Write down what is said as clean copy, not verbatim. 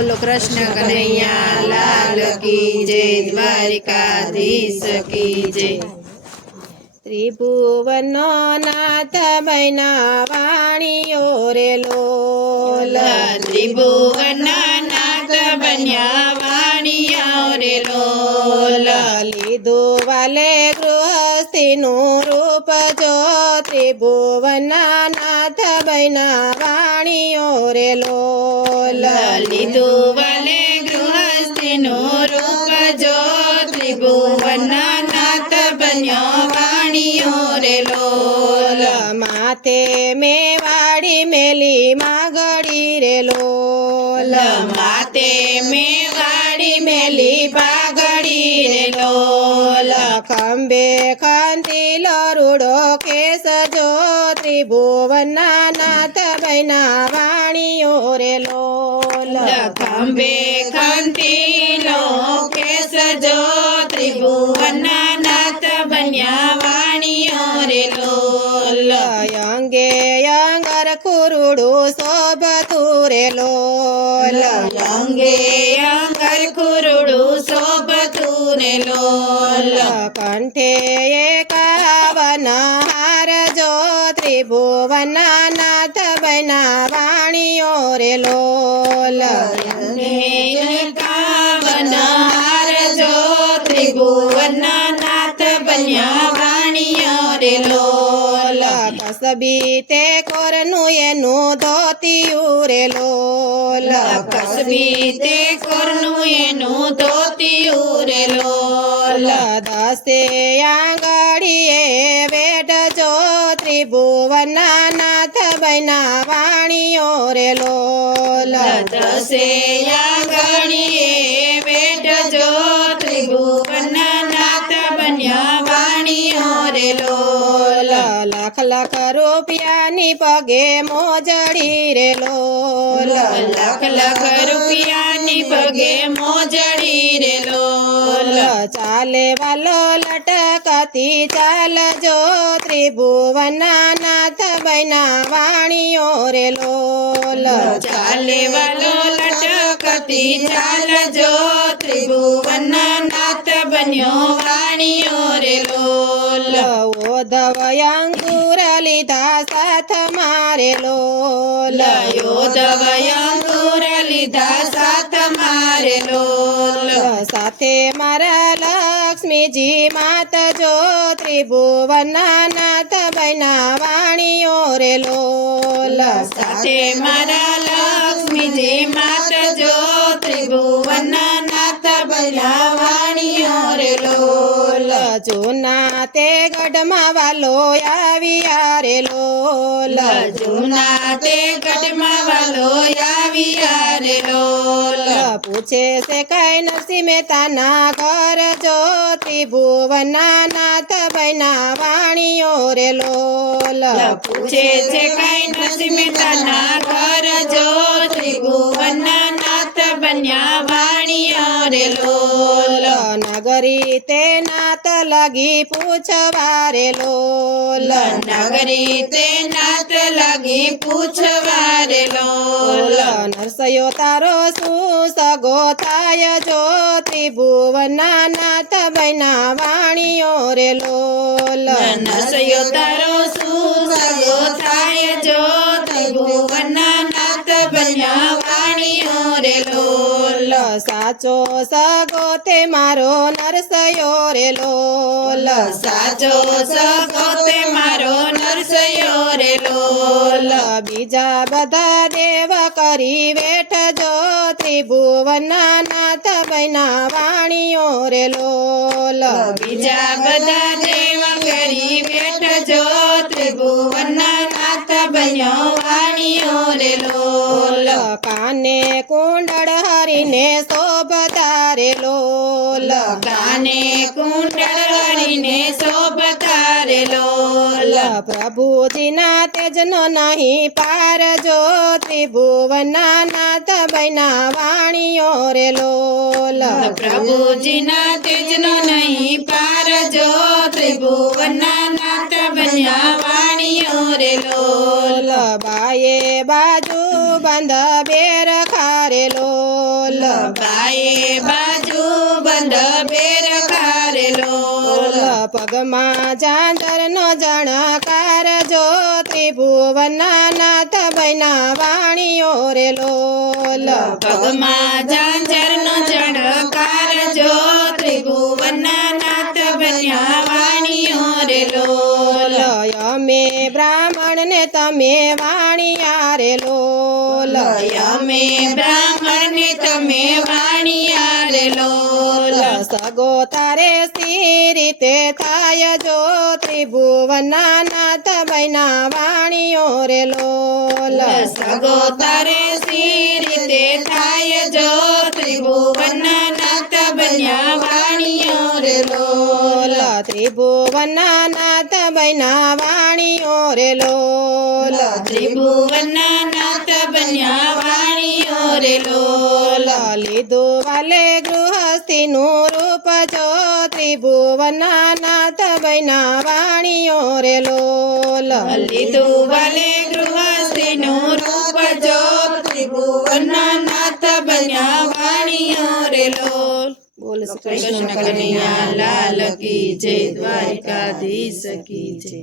बोलो कृष्ण कन्हैया लाल की जय, द्वारिकाधीश की जय। त्रिभुवनो नाथ बैना वाणियो रे लोल, त्रिभुवन नाथ बन्या वाणिया रे लोल। લીધું વાલે ગૃહસ્થીનું રૂપ જો ત્રિભુવના નાથ બૈના વાણિયો રે લોલ, લીધું વાલે ગૃહસ્થીનો રૂપ જો ત્રિભુવન નાથ બન્યો વાણિયો રે લોલ। માથે મેવાડી મેલી માગડી રે લોલ, માતે મેવાડી મેલી પાઘડી રે લોલ। ખંભે ખંતીલો રૂડો કેસ જો ત્રિભુવના નાથ બૈના વાણિયો રે લોલ, ખંભે ખંતીલો કેસ જો ત્રિભુવન નાથ બન્યા વાણિયો રે લોલ। અંગે અંગર ખુરુડું શોભતું રે લોલ, અંગે અંગર ખુરડું શોભતું રે લોલ। કંઠે એકાવન હાર જો ત્રિભુવના નાથ બૈના વાણિયો રે લોલ, એકાવન હાર જો ત્રિભુવન નાથ બન્યા વાણિયો રે લોલ। કસબી તે કોરનું એનું ધોતિયું રે લોલ, કસબી તે કોરનું એનું ધોતિયું રે લોલ। દસે આંગળીએ વેટ જો ત્રિભુવના નાથ બૈના વાણિયો રે લોલ, દસે આંગળીએ વેટ જો ત્રિભુવન નાથ બન્યા વાણિયો રે લોલ। લાખ લાખ રૂપિયાની પગે મોજડી રે લોલ, લાખ લાખ રૂપિયાની પગે મોજડી રે લોલ। ચાલે વાલો લટકતી ચાલ જો ત્રિભુવના નાથ બૈના વાણિયો રે લોલ, ચાલે વાલો લટકતી ચાલ જો ત્રિભુવન નાથ બન્યો વાણિયો રે લોલ। ઓધવ અંકુર લીધા સાથ મારે લોલ, યોધવ અંકુર લીધા સાથ મારે લોલ। સાથે મારા લક્ષ્મીજી માત જો ત્રિભુવના નાથ બૈના વાણિયો રે લોલ, સાથે મારા લક્ષ્મીજી માત જો ત્રિભુવન નાથ બન્યા વાણિયો રે લોલ। જૂના તે ગઢમાં વાલો આવ્યા રે લોલ, જૂના તે ગઢમાં વાલો આવ્યા રે લોલ। પૂછે છે કઈ નરસિંહ મહેતાના ઘર જો ત્રિભુવના નાથ બૈના વાણિયો રે લોલ, પૂછે છે કઈ નરસિંહ મહેતાના ઘર જો ત્રિભુવન નાથ બન્યા વાણિયો રે લોલ। નગરી તે નાથ લગી પૂછવા રે લોલ, નગરી તે નાથ લગી પૂછવા રે લોલ। નરસયો તારો શું સગો થાય જો ત્રિભુવના નાથ બૈના વાણિયો રે લોલ, નરસયો તારો શું સગો થાય જો ત્રિભુવન નાથ બન્યા વાણિયો રે લોલ। સાચો સગો તે મારો નરસયો રે લોલ, સાચો સગો તે મારો નરસયો રે લોલ। બીજા બધા દેવ કરી વેઠ જો ત્રિભુવના નાથ બૈના વાણિયો રે લોલ, બીજા બધા દેવ કરી બેઠ જો ત્રિભુવન નાથ બન્યો વાણિયો રે લોલ। કાને કુંડળ હરીને શોભતા રે લોલ, કાને કુંડળ હરીને શોભતા રે લોલ। પ્રભુજીના તેજનો નહીં પાર જો ત્રિભુવના નાથ બૈના વાણિયો રે લોલ, પ્રભુજીના તેજનો નહીં પાર જો ત્રિભુવન નાથ બન્યા વાણિયો રે લોલ। બાયે બાજુ બંધ બેર ખારે લોલ, પગમાં ઝાંઝરનો જણકાર જો ત્રિભુવનના નાથ બૈના વાણીઓ રે લોલ પગમાં ઝાંઝરનો ઝણકાર જો ત્રિભુવનના નાથ બન્યા વાણીઓ રે લોલ અમે બ્રાહ્મણ ને તમે વાણિયા રે લોલ અમે બ્રાહ્મણ ને તમે વાણિયા રે લોલ સગો તારે સી રીતે થાય જો ત્રિભુવનના નાથ બૈના વાણીઓ રે લોલ સગો તારે સી રીતે થાય જો ત્રિભુવનના નાથ બન્યા વાણીઓ રે લોલ ત્રિભુવનના નાથ બૈના વાણીઓ રે લોલ ત્રિભુવનના નાથ બન્યા વાણીઓ રે લોલ લીધું વાલે ગૃહસ્થીનું રૂપ જો ત્રિભુવનના નાથ બૈના વાણીઓ રે લોલ લીધું વાલે ગૃહસ્થીનું રૂપ જો ત્રિભુવનના નાથ બન્યા વાણીઓ રે લોલ બોલ કૃષ્ણ કનૈયા લાલ કી જય દ્વારિકાધીશ કી જય